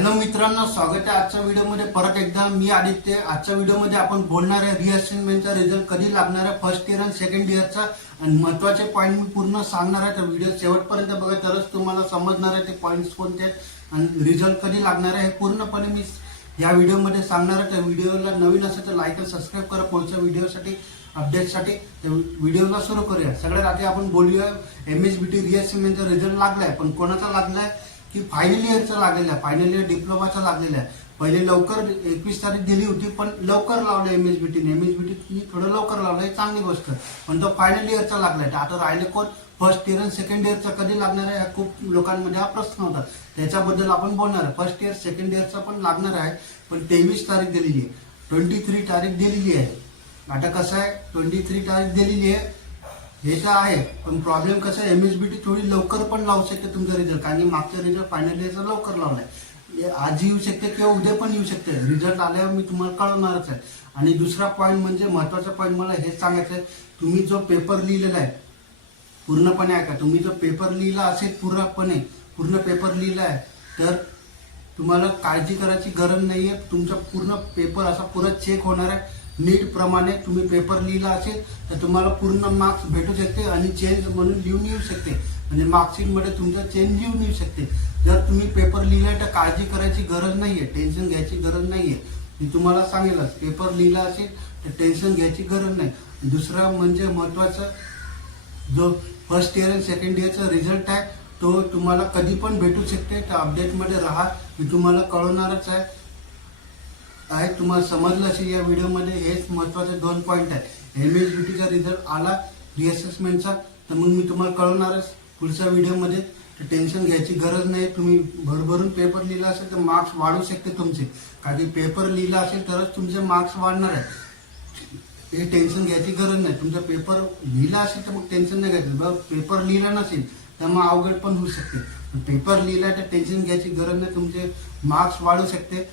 Hello मित्रांनो, स्वागत आहे आजच्या व्हिडिओमध्ये परत एकदा. मी आदित्य. आजच्या व्हिडिओमध्ये आपण बोलणार आहे रिअसेसमेंटचा रिझल्ट कधी लागणार आहे, फर्स्ट इयर आणि सेकंड इयरचा, आणि महत्त्वाचे पॉईंट मी पूर्ण सांगणार आहे. तर व्हिडिओ शेवटपर्यंत बघा, तरच तुम्हाला समजणार आहे ते पॉईंट्स कोणते आहेत आणि रिझल्ट कधी लागणार आहे हे पूर्णपणे मी या व्हिडिओमध्ये सांगणार आहे. तर व्हिडिओला नवीन असेल तर लाईक आणि सबस्क्राईब करा पुढच्या व्हिडिओसाठी, अपडेटसाठी. तर व्हिडिओला सुरू करूया. सगळ्यात आधी आपण बोलूया MSBT रिअसेसमेंटचा रिझल्ट लागलाय, पण कोणाचा लागलाय की फायनल इयरचा लागलेला आहे, फायनल इयर डिप्लोमाचा लागलेला आहे. पहिले लवकर 21 तारीख दिली होती, पण लवकर लावलं MSBT थोडं लवकर लावलं, ही चांगली गोष्ट. पण तो फायनल इयरचा लागलाय. आता राहिले कोण, फर्स्ट इयर आणि सेकंड इयरचा कधी लागणार आहे, खूप लोकांमध्ये हा प्रश्न होता. त्याच्याबद्दल आपण बोलणार आहे. फर्स्ट इयर सेकंड इयरचा पण लागणार आहे, पण 23 तारीख दिलेली आहे, 23 तारीख दिलेली आहे. आता कसं आहे, 23 तारीख दिलेली आहे हे तर आहे, पण प्रॉब्लेम कसं आहे, MSBT थोडी लवकर पण लावू शकते तुमचा रिझल्ट, कारण मागचा रिझल्ट फायनल इयरचा लवकर लावलाय. आज येऊ शकते किंवा उद्या पण येऊ शकते. रिझल्ट आल्यावर मी तुम्हाला कळवणारच आहे. आणि दुसरा पॉईंट म्हणजे महत्वाचा पॉईंट मला हेच सांगायचं आहे, तुम्ही जो पेपर लिहिलेला आहे पूर्णपणे ऐका. तुम्ही जो पेपर लिहिला असेल पूर्ण पेपर लिहिला आहे, तर तुम्हाला काळजी करायची गरज नाहीये. तुमचा पूर्ण पेपर असा पुरा चेक होणार आहे. नीट प्रमाणे तुम्ही पेपर लिहिला असेल तर तुम्हाला पूर्ण मार्क्स भेटू शकते आणि चेंज म्हणून लिहून येऊ शकते. म्हणजे मार्कशीटमध्ये तुमचं चेंज लिहून येऊ शकते. जर तुम्ही पेपर लिहिला तर काळजी करायची गरज नाहीये, टेन्शन घ्यायची गरज नाहीये. मी तुम्हाला सांगेलच, पेपर लिहिला असेल तर टेन्शन घ्यायची गरज नाही. दुसरा म्हणजे महत्वाचं, जो फर्स्ट इयर आणि सेकंड इयरचा रिझल्ट आहे तो तुम्हाला कधी पण भेटू शकते. तर अपडेटमध्ये राहा, मी तुम्हाला कळवणारच आहे. तुम्हाला समजलं असेल या व्हिडिओमध्ये. हेच महत्वाचे 2 पॉईंट आहेत. MSBTचा रिझल्ट आला रिअसेसमेंटचा, तर मग मी तुम्हाला कळवणारच पुढच्या व्हिडिओमध्ये. तर टेन्शन घ्यायची गरज नाही. तुम्ही भरभरून पेपर लिहिला असेल तर मार्क्स वाढू शकते तुमचे, कारण की पेपर लिहिला असेल तरच तुमचे मार्क्स वाढणार आहे. हे टेन्शन घ्यायची गरज नाही. तुमचा पेपर लिहिला असेल तर मग टेन्शन नाही घ्यायचं. बघ, पेपर लिहिला नसेल तर मग अवघड पण होऊ शकते. पेपर लिहिला तर टेन्शन घ्यायची गरज नाही. तुमचे मार्क्स वाढू शकते,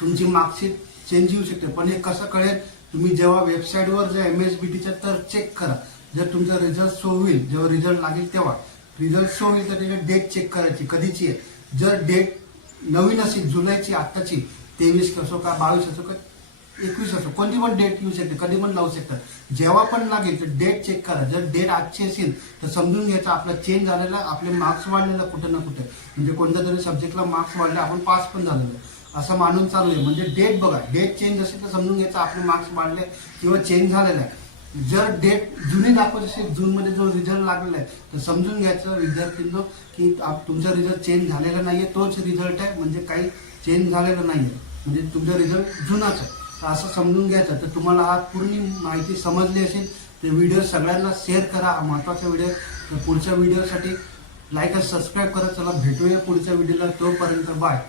तुमची मार्कशीट चेंज होऊ शकते. पण हे कसं कळेल, तुम्ही जेव्हा वेबसाईटवर जा MSBTच्या तर चेक करा. जर तुमचा रिझल्ट शो होईल, जेव्हा रिझल्ट लागेल तेव्हा रिझल्ट शो होईल, तर त्याची डेट चेक करायची कधीची आहे. जर डेट नवीन असेल, जुलैची आत्ताची 23 असो का 22 असो का 21 असो, कोणती पण डेट येऊ शकते, कधी पण लावू शकतात. जेव्हा पण लागेल तर डेट चेक करा. जर डेट आजची असेल तर समजून घ्यायचं आपला चेंज झालेला, आपले मार्क्स वाढलेला कुठे ना कुठे. म्हणजे कोणत्या तरी सब्जेक्टला मार्क्स वाढले, आपण पास पण झालेलो असं मानून चाललंय. म्हणजे डेट बघा, डेट चेंज असेल तर समजून घ्यायचं आपले मार्क्स वाढले किंवा चेंज झालेला आहे. जर डेट जुनी दाखवत असेल, जूनमध्ये जो रिझल्ट लागलेला आहे, तर समजून घ्यायचं विद्यार्थ्यांनो की तुमचा रिझल्ट चेंज झालेला नाहीये, तोच रिझल्ट आहे. म्हणजे काही चेंज झालेलं नाहीये, म्हणजे तुमचा रिझल्ट जुनाच आहे, असं समजून घ्यायचं. तर तुम्हाला हा पूर्ण माहिती समजली असेल तर व्हिडिओ सगळ्यांना शेअर करा. हा महत्त्वाचा व्हिडिओ. तर पुढच्या व्हिडिओसाठी लाईक आणि सबस्क्राईब करा. चला भेटूया पुढच्या व्हिडिओला. तोपर्यंत बाय.